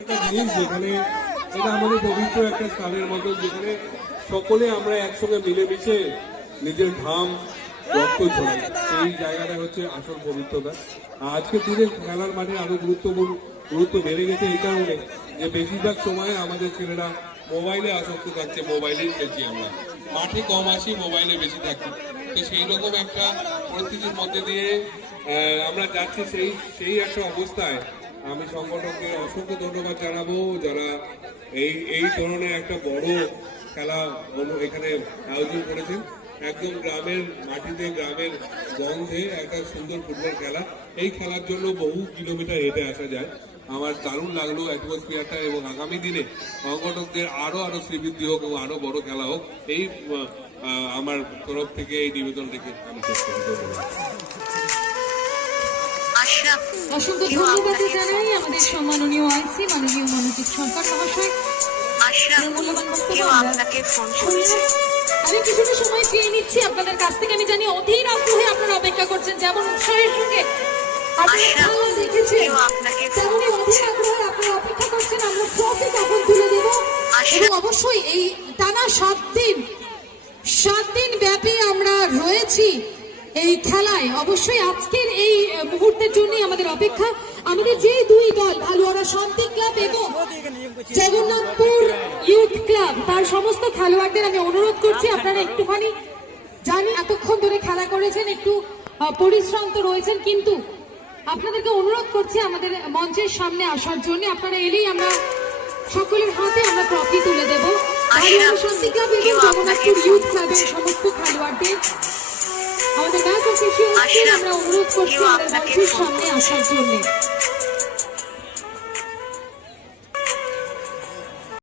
একটা জিনিস যেখানে এটা আমাদের পবিত্র একটা স্থানের মতো, যেখানে সকলে আমরা একসঙ্গে মিলেমিশে নিজের ঘাম রক্ত ঝরাই, সেই জায়গাটা হচ্ছে আসল পবিত্রতা। আজকের দিনে খেলার মাঠে আরো গুরুত্ব বেড়ে গেছে এই কারণে যে বেশিরভাগ সময় আমাদের ছেলেরা মোবাইলে আসক্ত থাকছে, মোবাইলেই খেলছি, আমরা মাঠে কম আসি, মোবাইলে বেশি থাকি। তো সেই রকম একটা পরিস্থিতির মধ্যে দিয়ে আমরা যাচ্ছি। সেই একটা অবস্থায় আমি সংগঠককে অসংখ্য ধন্যবাদ জানাবো, যারা এই ধরনের একটা বড় খেলা এখানে আয়োজন করেছেন। একদম গ্রামের মাটিতে, গ্রামের গন্ধে একটা সুন্দর ফুটবল খেলা। এই খেলার জন্য বহু কিলোমিটার হেঁটে আসা যায়। আমার দারুণ লাগলো অ্যাটমসফিয়ারটা, এবং আগামী দিনে সংগঠকদের আরো শ্রীবৃদ্ধি হোক এবং আরো বড় খেলা হোক, এই আমার তরফ থেকে এই নিবেদন রেখে আমি শেষ করি। ধন্যবাদ। অসংখ্য ধন্যবাদ জানাই আমাদের সম্মাননীয় আইসি মাননীয় মনোজিৎ সরকার মহাশয়। মূল্যবান বক্তব্য আমি কিছুটা সময় পেয়ে নিচ্ছি আপনাদের কাছ থেকে। আমি জানি অধীর আগ্রহে আপনারা অপেক্ষা করছেন, যেমন উৎসাহের সঙ্গে আপনারা দেখেছেন তেমনই অধীর আগ্রহে আপনারা অপেক্ষা করছেন আমরা ট্রফি কখন তুলে দেব। এবং অবশ্যই এই টানা 7 দিন ব্যাপী আমরা রয়েছি এই খেলায়। অবশ্যই আজকের এই মুহূর্তের জন্যই আমাদের অপেক্ষা। আমাদের যে দুই দল ভালুয়ারা শান্তি ক্লাব এবং জগন্নাথপুর ইউথ ক্লাব, তার সমস্ত খেলোয়াড়দের আমি অনুরোধ করছি আপনারা একটুখানি, জানি এতক্ষণ ধরে খেলা করেছেন, একটু পরিশ্রান্ত রয়েছেন, কিন্তু আপনাদেরকে অনুরোধ করছি আমাদের মঞ্চের সামনে আসার জন্য। আপনারা এলেই আমরা সকলের হাতে আমরা ট্রফি তুলে দেব। ভালুয়ারা শান্তি ক্লাব এবং জগন্নাথপুর ইউথ ক্লাবের সমস্ত খেলোয়াড়দের আমাদের ম্যাচ অফিসিয়ালদের আমরা অনুরোধ করছি আমাদের মঞ্চের সামনে আসার জন্য।